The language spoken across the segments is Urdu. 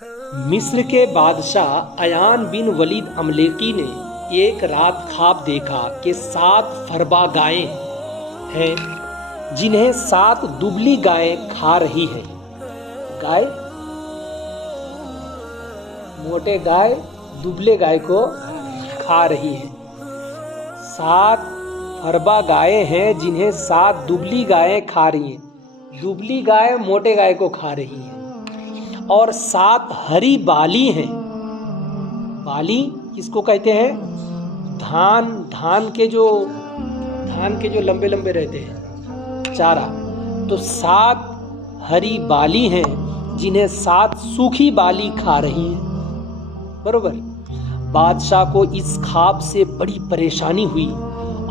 مصر کے بادشاہ عیان بن ولید عملیقی نے ایک رات خواب دیکھا کہ 7 فربا گائیں ہیں جنہیں 7 دبلی گائیں کھا رہی ہیں۔ گائے موٹے گائے دبلے گائے کو کھا رہی ہیں۔ 7 فربا گائیں ہیں جنہیں 7 دبلی گائیں کھا رہی ہیں۔ دبلی گائے موٹے گائے کو کھا رہی ہیں اور 7 ہری بالی ہیں۔ بالی کس کو کہتے ہیں؟ دھان کے جو لمبے لمبے رہتے ہیں چارہ۔ تو 7 ہری بالی ہیں جنہیں 7 سوکھی بالی کھا رہی ہیں۔ برابر۔ بادشاہ کو اس خواب سے بڑی پریشانی ہوئی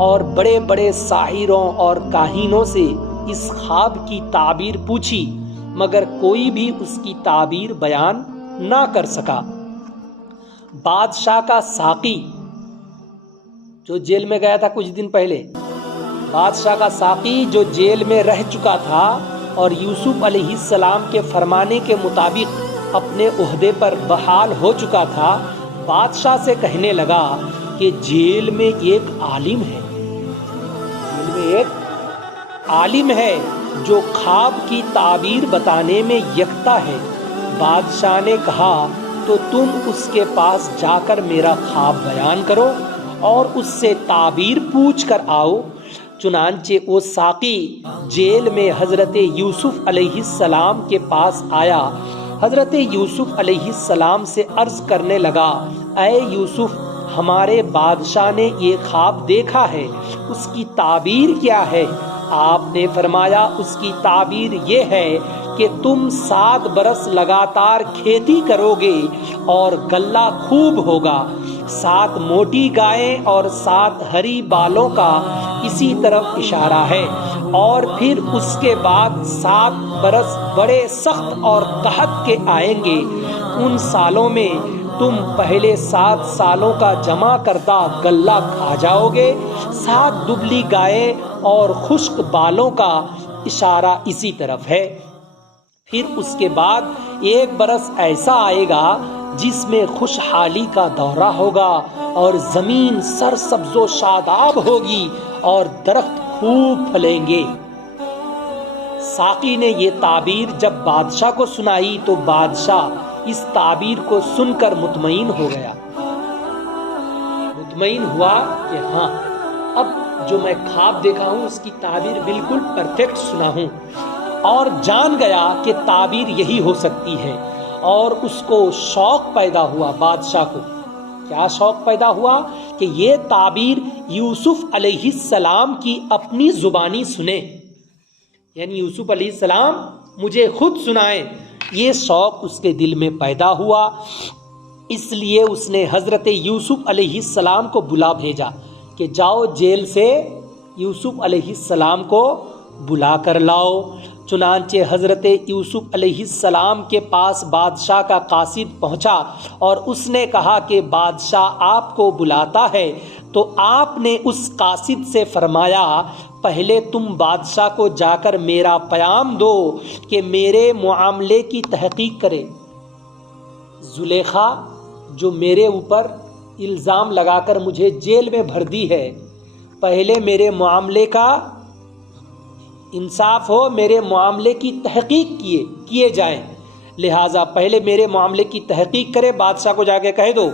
اور بڑے بڑے ساحروں اور کاہنوں سے اس خواب کی تعبیر پوچھی، مگر کوئی بھی اس کی تعبیر بیان نہ کر سکا۔ بادشاہ کا ساقی جو جیل میں گیا تھا کچھ دن پہلے، بادشاہ کا ساقی جو جیل میں رہ چکا تھا اور یوسف علیہ السلام کے فرمانے کے مطابق اپنے عہدے پر بحال ہو چکا تھا، بادشاہ سے کہنے لگا کہ جیل میں ایک عالم ہے، جیل میں ایک عالم ہے جو خواب کی تعبیر بتانے میں یکتا ہے۔ بادشاہ نے کہا تو تم اس کے پاس جا کر میرا خواب بیان کرو اور اس سے تعبیر پوچھ کر آؤ۔ چنانچہ وہ ساقی جیل میں حضرت یوسف علیہ السلام کے پاس آیا۔ حضرت یوسف علیہ السلام سے عرض کرنے لگا، اے یوسف، ہمارے بادشاہ نے یہ خواب دیکھا ہے، اس کی تعبیر کیا ہے؟ آپ نے فرمایا اس کی تعبیر یہ ہے کہ تم 7 برس لگاتار کھیتی کرو گے اور غلہ خوب ہوگا۔ 7 موٹی گائیں اور 7 ہری بالوں کا اسی طرف اشارہ ہے، اور پھر اس کے بعد 7 برس بڑے سخت اور قحط کے آئیں گے۔ ان سالوں میں تم پہلے 7 سالوں کا جمع کردہ غلہ کھا جاؤ گے۔ 7 دبلی گائیں اور خشک بالوں کا اشارہ اسی طرف ہے۔ پھر اس کے بعد 1 برس ایسا آئے گا جس میں خوشحالی کا دورہ ہوگا اور زمین سرسبز و شاداب ہوگی اور درخت خوب پھلیں گے۔ ساقی نے یہ تعبیر جب بادشاہ کو سنائی تو بادشاہ اس تعبیر کو سن کر مطمئن ہو گیا، مطمئن ہوا کہ ہاں، اب جو میں خواب دیکھا ہوں اس کی تعبیر بالکل پرفیکٹ سنا ہوں، اور جان گیا کہ تعبیر یہی ہو سکتی ہے۔ اور اس کو شوق پیدا ہوا، بادشاہ کو کیا شوق پیدا ہوا کہ یہ تعبیر یوسف علیہ السلام کی اپنی زبانی سنے، یعنی یوسف علیہ السلام مجھے خود سنائیں۔ یہ شوق اس کے دل میں پیدا ہوا، اس لیے اس نے حضرت یوسف علیہ السلام کو بلا بھیجا کہ جاؤ جیل سے یوسف علیہ السلام کو بلا کر لاؤ۔ چنانچہ حضرت یوسف علیہ السلام کے پاس بادشاہ کا قاصد پہنچا اور اس نے کہا کہ بادشاہ آپ کو بلاتا ہے۔ تو آپ نے اس قاصد سے فرمایا، پہلے تم بادشاہ کو جا کر میرا پیام دو کہ میرے معاملے کی تحقیق کرے۔ زلیخا جو میرے اوپر الزام لگا کر مجھے جیل میں بھر دی ہے، پہلے میرے معاملے کا انصاف ہو، میرے معاملے کی تحقیق کیے جائیں، لہٰذا پہلے میرے معاملے کی تحقیق کرے، بادشاہ کو جا کے کہہ دو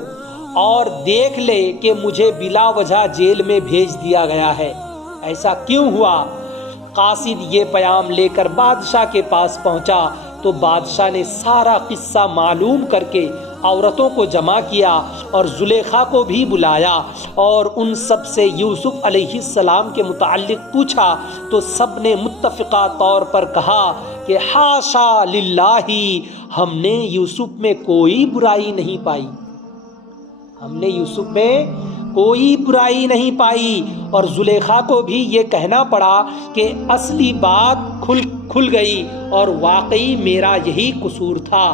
اور دیکھ لے کہ مجھے بلا وجہ جیل میں بھیج دیا گیا ہے، ایسا کیوں ہوا؟ قاصد یہ پیام لے کر بادشاہ کے پاس پہنچا تو بادشاہ نے سارا قصہ معلوم کر کے عورتوں کو جمع کیا اور زلیخا کو بھی بلایا اور ان سب سے یوسف علیہ السلام کے متعلق پوچھا تو سب نے متفقہ طور پر کہا کہ حاشا للہ، ہم نے یوسف میں کوئی برائی نہیں پائی، ہم نے یوسف میں کوئی برائی نہیں پائی۔ اور زلیخا کو بھی یہ کہنا پڑا کہ اصلی بات کھل گئی اور واقعی میرا یہی قصور تھا،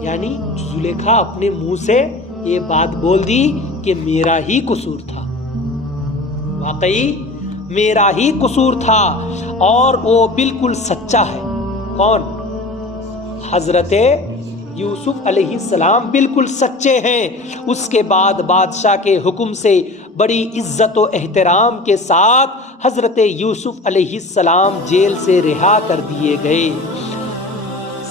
یعنی زلیخا اپنے منہ سے یہ بات بول دی کہ میرا ہی قصور تھا، واقعی میرا ہی قصور تھا، اور وہ بالکل سچا ہے۔ کون؟ حضرت یوسف علیہ السلام بالکل سچے ہیں۔ اس کے بعد بادشاہ کے حکم سے بڑی عزت و احترام کے ساتھ حضرت یوسف علیہ السلام جیل سے رہا کر دیے گئے۔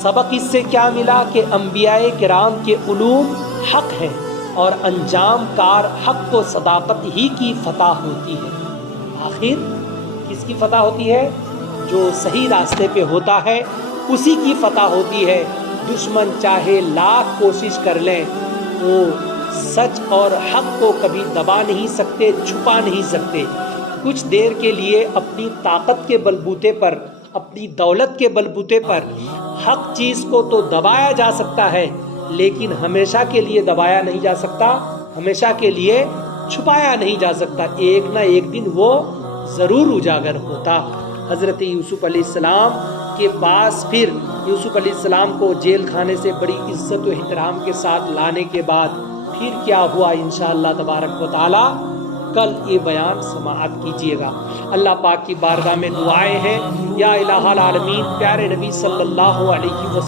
سبق اس سے کیا ملا کہ انبیاء کرام کے علوم حق ہیں اور انجام کار حق و صداقت ہی کی فتح ہوتی ہے۔ آخر کس کی فتح ہوتی ہے؟ جو صحیح راستے پہ ہوتا ہے اسی کی فتح ہوتی ہے۔ دشمن چاہے لاکھ کوشش کر لیں وہ سچ اور حق کو کبھی دبا نہیں سکتے، چھپا نہیں سکتے۔ کچھ دیر کے لیے اپنی طاقت کے بلبوتے پر، اپنی دولت کے بلبوتے پر حق چیز کو تو دبایا جا سکتا ہے، لیکن ہمیشہ کے لیے دبایا نہیں جا سکتا، ہمیشہ کے لیے چھپایا نہیں جا سکتا۔ ایک نہ ایک دن وہ ضرور اجاگر ہوتا۔ حضرت یوسف علیہ السلام کے پاس پھر یوسف علیہ السلام کو جیل خانے سے بڑی عزت و احترام کے ساتھ لانے کے بعد پھر کیا ہوا انشاءاللہ تبارک و تعالی کل یہ بیان سماعت کیجیے گا۔ اللہ پاک کی بارگاہ میں دعائیں ہیں، یا الہ العالمین پیارے نبی صلی اللہ علیہ وسلم